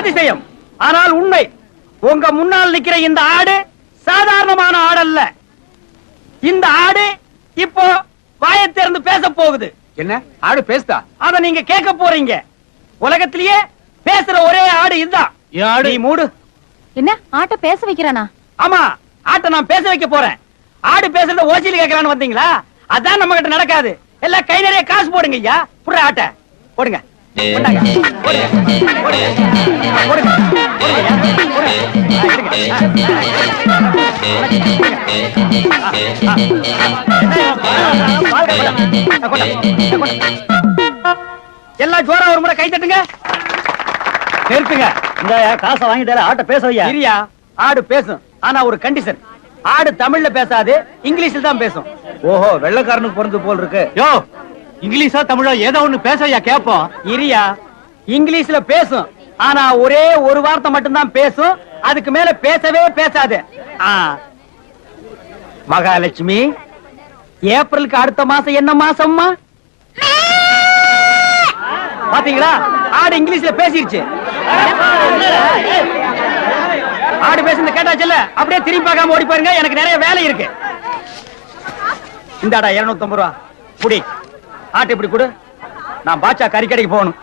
அதிசயம், ஆனால் உண்மை. உங்க முன்னால் நிக்கிற இந்த ஆடு சாதாரணமான ஆடு அல்ல. இந்த ஆடு இப்போ வாயை திறந்து பேச போகுது. என்ன ஆடு பேசுதா? அத நீங்க கேட்க போறீங்க. உலகத்திலேயே பேசுற ஒரே ஆடு இதுதான். ஆடு நீ மூடு. என்ன ஆட்ட பேச வைக்கிறானா? ஆமா, ஆட்டை நான் பேச வைக்க போறேன். ஆடு பேசுறத ஓசியில கேட்கலான்னு வந்தீங்களா? அதான் நம்ம கிட்ட நடக்காது. எல்லாம் கை நிறைய காசு போடுங்க ஐயா. புற ஆட்டை போடுங்க. போடுங்க. போடுங்க. போடுங்க. போடுங்க. போடுங்க. எல்லாம் ஜோரா ஒரு முறை கை தட்டுங்க. நிறுத்துங்க. இந்த காசை வாங்கிட்டாரு. ஆட்டை பேச வையா. இரியா, ஆடு பேசும். ஆனா ஒரு கண்டிஷன். ஆடு தமிழ்ல பேசாது, இங்கிலீஷ்ல தான் பேசும். ஓஹோ, வெள்ளக்காரனுக்கு பிறந்து போல் இருக்கு. யோ, இங்கிலீஷா தமிழோ ஏதோ ஒண்ணு பேசையா கேப்போம். இரியா, இங்கிலீஷ்ல பேசும். ஆனா ஒரே ஒரு வார்த்தை மட்டும்தான் பேசும். அதுக்கு மேல பேசவே பேசாது. மகாலட்சுமி, ஏப்ரலுக்கு அடுத்த மாசம் என்ன மாசம்மா? பாத்தீங்களா, ஆடு இங்கிலீஷ்ல பேசிருச்சு. ஆடு பேசுறது கேட்டாச்சுல்ல, அப்படியே திரும்பி பார்க்காம ஓடி பாருங்க. எனக்கு நிறைய வேலை இருக்கு. இந்தாடா 250 ரூபா புடி. ஆட்டு இப்படி கொடு. நான் பாட்சா கறிக்கடைக்கு போகணும்.